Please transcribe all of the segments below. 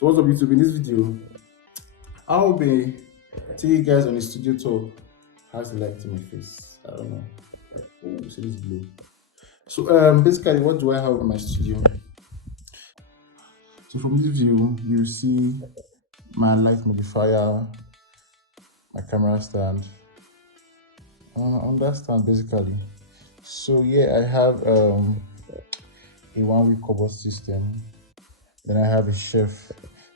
So what's up YouTube? In this video, I'll be taking you guys on a studio tour. How's the light to my face? I don't know. Oh, see this blue. So basically what do I have in my studio? So from this view, you see my light modifier, my camera stand, on that stand basically. So yeah, I have a one-way cupboard system. Then I have a shelf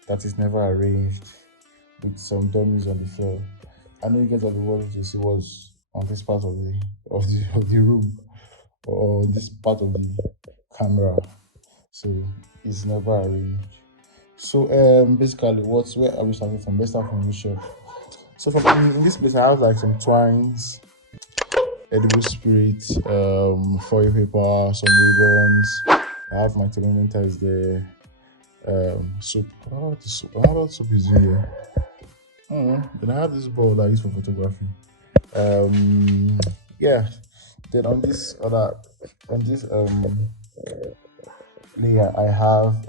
that is never arranged with some dummies on the floor. I know you guys are worried to see what's on this part of the room or this part of the camera. So it's never arranged. So basically where are we starting from? Let's start from the shelf. So from in this place I have like some twines, edible spirits, foil paper, some ribbons. I have my thermometers there. Soap. How about soap is here? Then I have this bowl that I use for photography. Um, yeah. Then on this layer, I have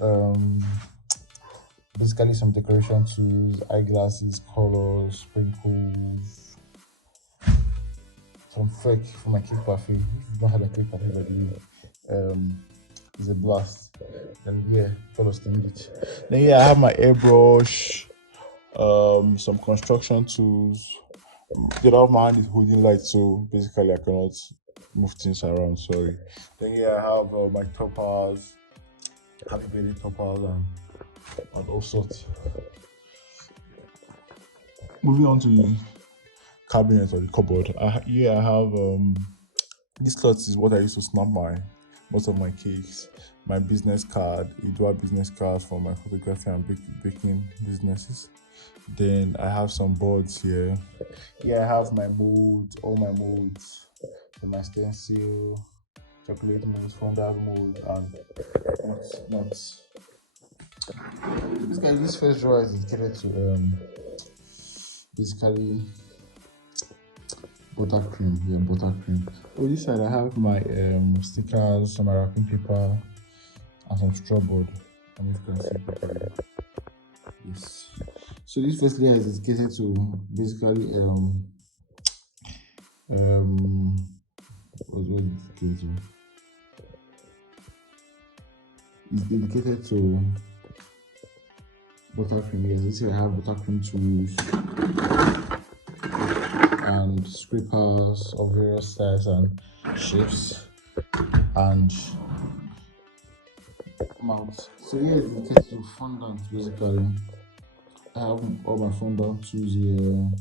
basically some decoration tools, eyeglasses, colors, sprinkles, some fake for my cake parfait. If you don't have a cake parfait, by the way, it's a blast. Then yeah, colors to it. Then yeah, I have my airbrush, some construction tools. The other my hand is holding light, so basically I cannot move things around. Sorry. Then yeah, I have my toppers, happy birthday toppers, and all sorts. Moving on to the cabinet or the cupboard. I have this cloth is what I use to snap my most of my cakes. My business card, a dual business card for my photography and baking businesses. Then I have some boards here. Yeah, I have my molds, all my molds, so my stencil, chocolate mold, fondant mold, and what's this first drawer is dedicated to basically buttercream. Yeah, buttercream. On this side I have my stickers, some wrapping paper, and some straw board. I don't know if you can see properly. Yes. So this first layer is dedicated to basically um what's it dedicated to? It's dedicated to buttercream. Yes, this here I have buttercream tools and scrapers of various sizes and shapes and mounts. So here it's dedicated to fondant basically. I have all my fondant tools here,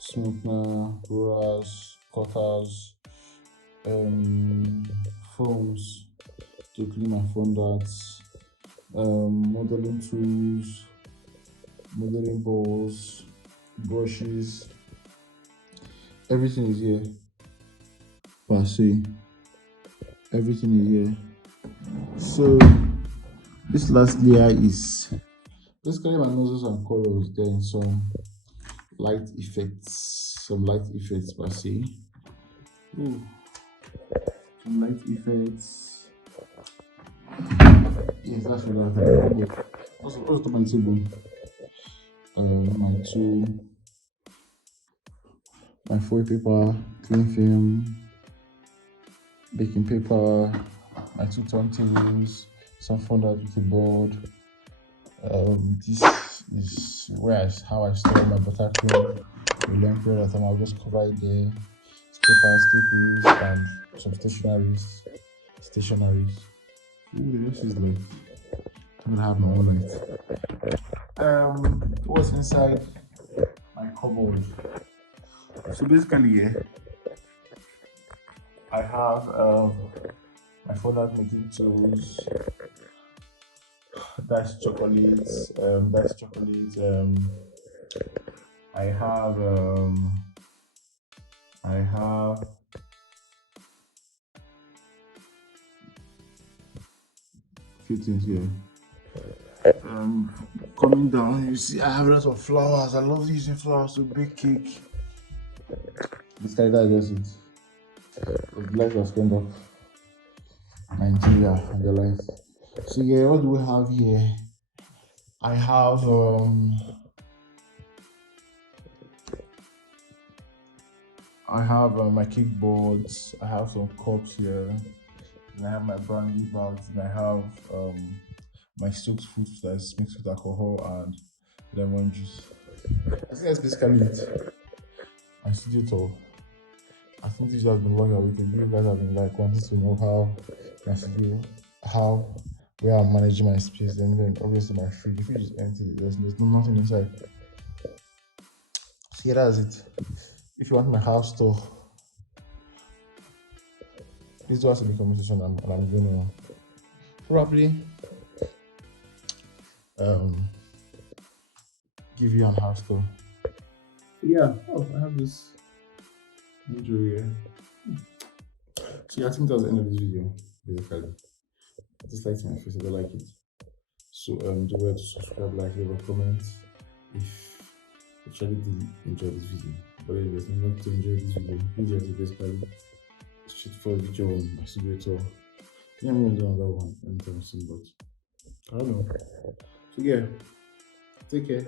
smoother, rollers, cutters, foams to clean my fondants, modeling tools, modeling balls, brushes, everything is here. Per se, everything is here. So this last layer is basically my noses and colors, then some light effects per se. Ooh, some light effects. Yes, that's what I have. Also my table. My tool, my foil paper, clean film, baking paper, my two turntables, some fondant with a board. This is how I store my buttercream. A long period of time, I'll just cover it there. Scrapers, staples, and some stationaries. Ooh, this is like I'm gonna have my own light. What's inside my cupboard? So basically, yeah, I have my fondant making tools. That's chocolates. That's chocolate. I have I have few things here. Coming down, you see, I have lots of flowers. I love using flowers to bake cake. This guy, that's just it. The life was kind of Nigeria and the life. So yeah, what do we have here? I have my kickboards. I have some cups here, and I have my brandy bags, and I have my soaked fruit that's mixed with alcohol and lemon juice. I think that's basically it. My studio tour. I think this has been long awaited. You guys have been like wanting to know how my studio, how where I'm managing my space. Then obviously my fridge. The fridge is empty. There's nothing inside. So yeah, that's it. If you want my house tour, please do ask in the comment section, and I'm going to probably um give you an house tour. Yeah. Oh, I have this intro here. So yeah, I think that's the end of this video. Basically, just like my face. I don't like it. So don't forget to subscribe, like, leave a comment if you actually did enjoy this video. But if there's not to enjoy this video, enjoy the basically straightforward video on my studio tour. Yeah, I'm gonna do another one anytime soon, but I don't know. So yeah, take care.